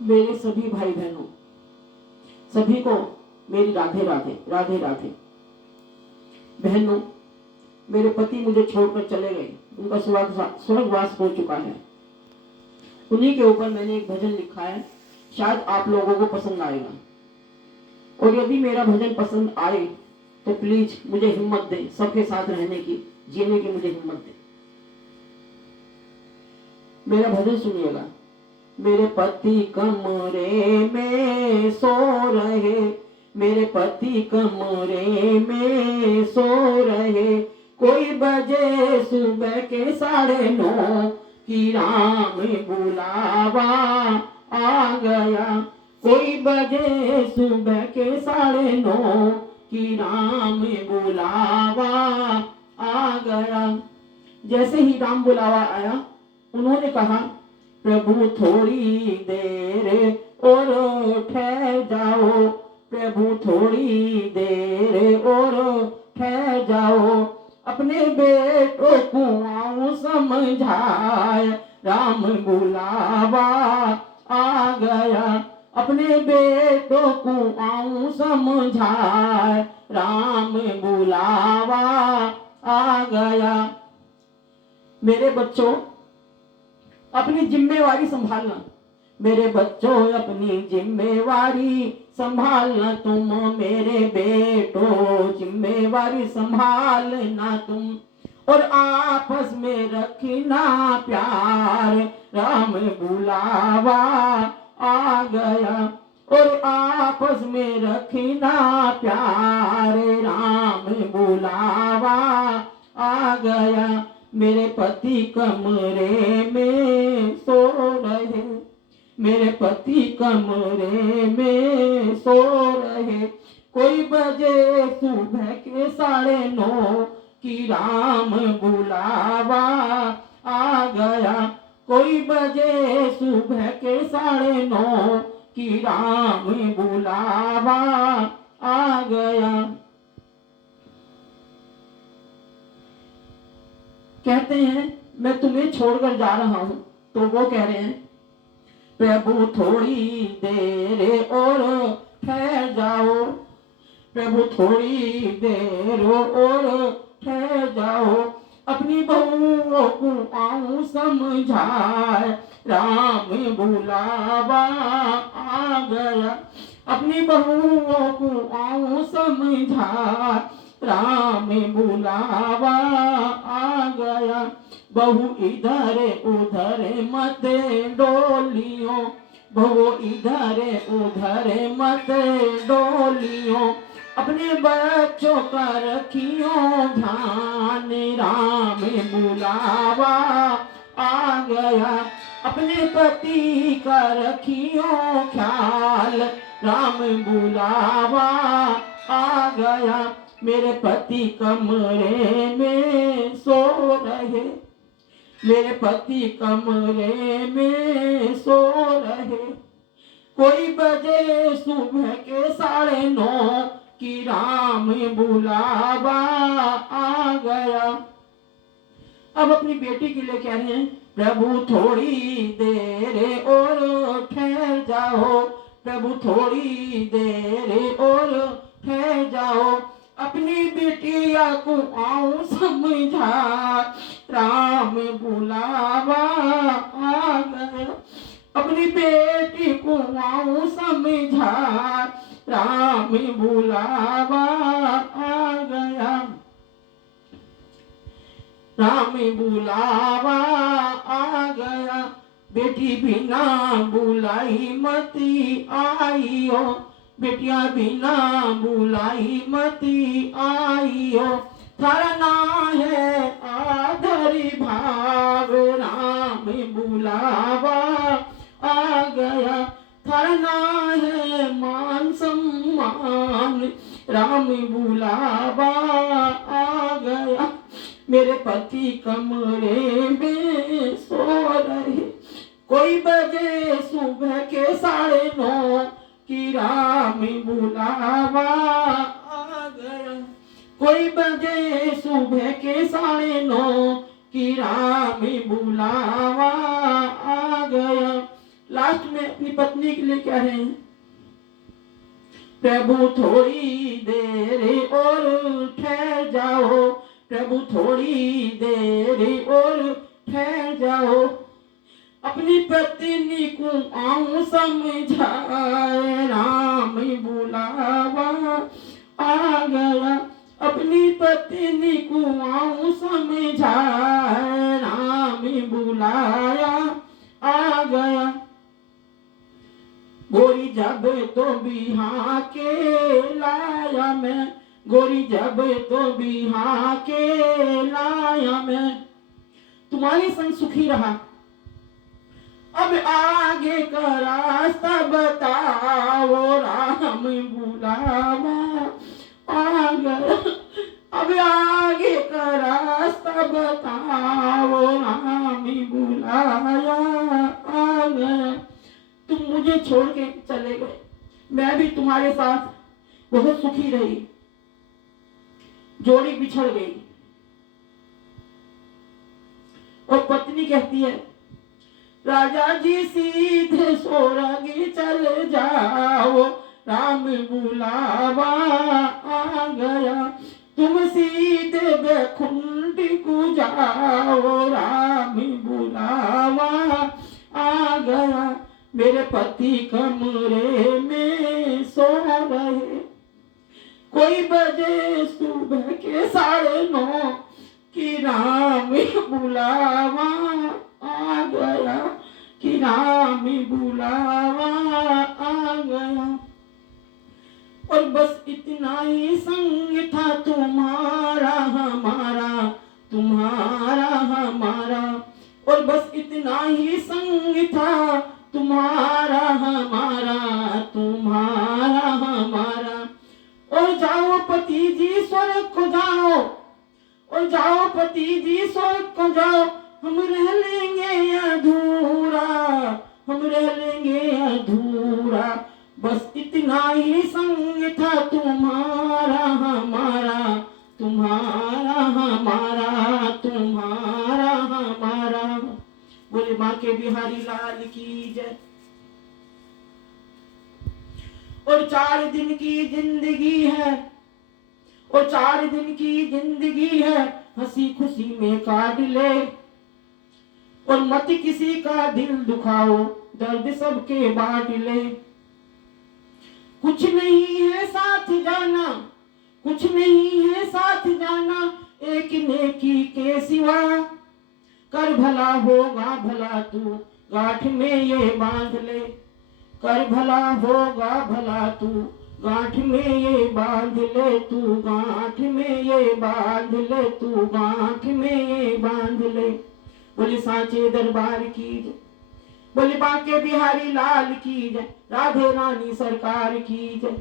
मेरे सभी भाई बहनों, सभी को मेरी राधे राधे, राधे राधे। बहनों, मेरे पति मुझे छोड़कर चले गए, उनका स्वर्गवास हो चुका है। उन्हीं के ऊपर मैंने एक भजन लिखा है, शायद आप लोगों को पसंद आएगा। और यदि मेरा भजन पसंद आए तो प्लीज मुझे हिम्मत दे, सबके साथ रहने की, जीने की मुझे हिम्मत दे। मेरा भजन सुनिएगा। मेरे पति कमरे में सो रहे, मेरे पति कमरे में सो रहे, कोई बजे सुबह के 9:30 कि राम बुलावा आ गया, कोई बजे सुबह के 9:30 कि राम बुलावा आ गया। जैसे ही राम बुलावा आया, उन्होंने कहा, प्रभु थोड़ी देर और ठहर जाओ, प्रभु थोड़ी देर और ठहर जाओ, अपने बेटों को आऊं समझाए, राम बुलावा आ गया, अपने बेटों को आऊं समझाए, राम बुलावा आ गया। मेरे बच्चों, अपनी जिम्मेवारी संभालना, मेरे बच्चों अपनी जिम्मेवारी संभालना तुम, मेरे बेटों जिम्मेवारी संभालना तुम, और आपस में रखना प्यार, राम बुलावा आ गया, और आपस में रखना प्यार, राम बुलावा आ गया। मेरे पति कमरे में सो रहे, मेरे पति कमरे में सो रहे, कोई बजे सुबह के 9:30 कि राम बुलावा आ गया, कोई बजे सुबह के 9:30 कि राम बुलावा आ गया। कहते हैं, मैं तुम्हें छोड़कर जा रहा हूं, तो वो कह रहे हैं, प्रभु थोड़ी देर और ठहर जाओ, प्रभु थोड़ी देर और ठहर जाओ, अपनी बहुओं को आऊं समझाए, राम बुलावा आ गया, अपनी बहुओं को आऊं समझाए, राम बुलावा आ गया। बहू इधर उधर मत डोलियो, बहू इधर उधर मत डोलियो, अपने बच्चों का रखियो ध्यान, राम बुलावा आ गया, अपने पति का रखियो ख्याल, राम बुलावा आ गया। मेरे पति कमरे में सो रहे, मेरे पति कमरे में सो रहे, कोई बजे सुबह के 9:30 कि राम बुलावा आ गया। अब अपनी बेटी के लिए कह रहे हैं, प्रभु थोड़ी देर और ठहर जाओ, प्रभु थोड़ी देर और ठहर जाओ, अपनी बेटिया को आऊं समझा, राम बुलावा आ गया, अपनी बेटी को आऊं समझा, राम बुलावा आ गया, राम बुलावा आ गया, बेटी बिना बुलाई मती आईयो, बेटिया बिना बुलाई मती आईयो, थारा ना है आधरी भाव, राम बुलावा आ गया, थारा ना है मान सम्मान, राम बुलावा आ गया। मेरे पति कमरे में सो रहे, कोई बजे सुबह के 9:30 कि राम बुलावा आ गया, कोई बजे सुबह के 9:30 कि राम बुलावा आ गया। लास्ट में अपनी पत्नी के लिए कह रहे हैं, प्रभु थोड़ी देर और ठहर जाओ, प्रभु थोड़ी देर और ठहर जाओ, अपनी पत्नी को आऊं समझाए, राम बुलावा आ गया, अपनी पत्नी को आऊं समझाए, राम बुलाया आ गया, गोरी जब तो बिहा के लाया मैं, गोरी जब तो बिहा के लाया मैं, तुम्हारे संग सुखी रहा, अब आगे का रास्ता बताओ, राम बुलावा आ गया, अब आगे का रास्ता बताओ, राम बुलाया आ गया, तुम मुझे छोड़ के चले गए, मैं भी तुम्हारे साथ बहुत सुखी रही, जोड़ी बिछड़ गई। और पत्नी कहती है, राजा जी सीधे स्वर्ग चल जाओ, राम बुलावा आ गया, तुम सीधे बैकुंठ को जाओ, राम बुलावा आ गया, मेरे पति कमरे में सो रहे, कोई बजे सुबह के 9:30 कि राम बुलावा आ गया, कि राम बुलावा आ गया, और बस इतना ही संग था तुम्हारा हमारा, तुम्हारा हमारा, और बस इतना ही संग था तुम्हारा हमारा, तुम्हारा हमारा, और जाओ पति जी स्वर्ग को जाओ, और जाओ पति जी स्वर्ग को जाओ, हम रह लेंगे अधूरा, हम रह लेंगे अधूरा, बस इतना ही संग था तुम्हारा हमारा, तुम्हारा हमारा, तुम्हारा हमारा। बोले माँ के बिहारी लाल की जय। और 4 दिन की जिंदगी है, और 4 दिन की जिंदगी है, हंसी खुशी में काट ले, और मत किसी का दिल दुखाओ, दर्द सबके बांट ले, कुछ नहीं है साथ जाना, कुछ नहीं है साथ जाना, एक नेकी के सिवा, कर भला होगा भला तू गांठ में ये बांध ले, कर भला होगा भला तू गांठ में ये बांध ले, तू गांठ में ये बांध ले, तू गांठ में ये बांध ले। बोले सांचे दरबार की जय, बोले बांके बिहारी लाल की जय, राधे रानी सरकार की जय।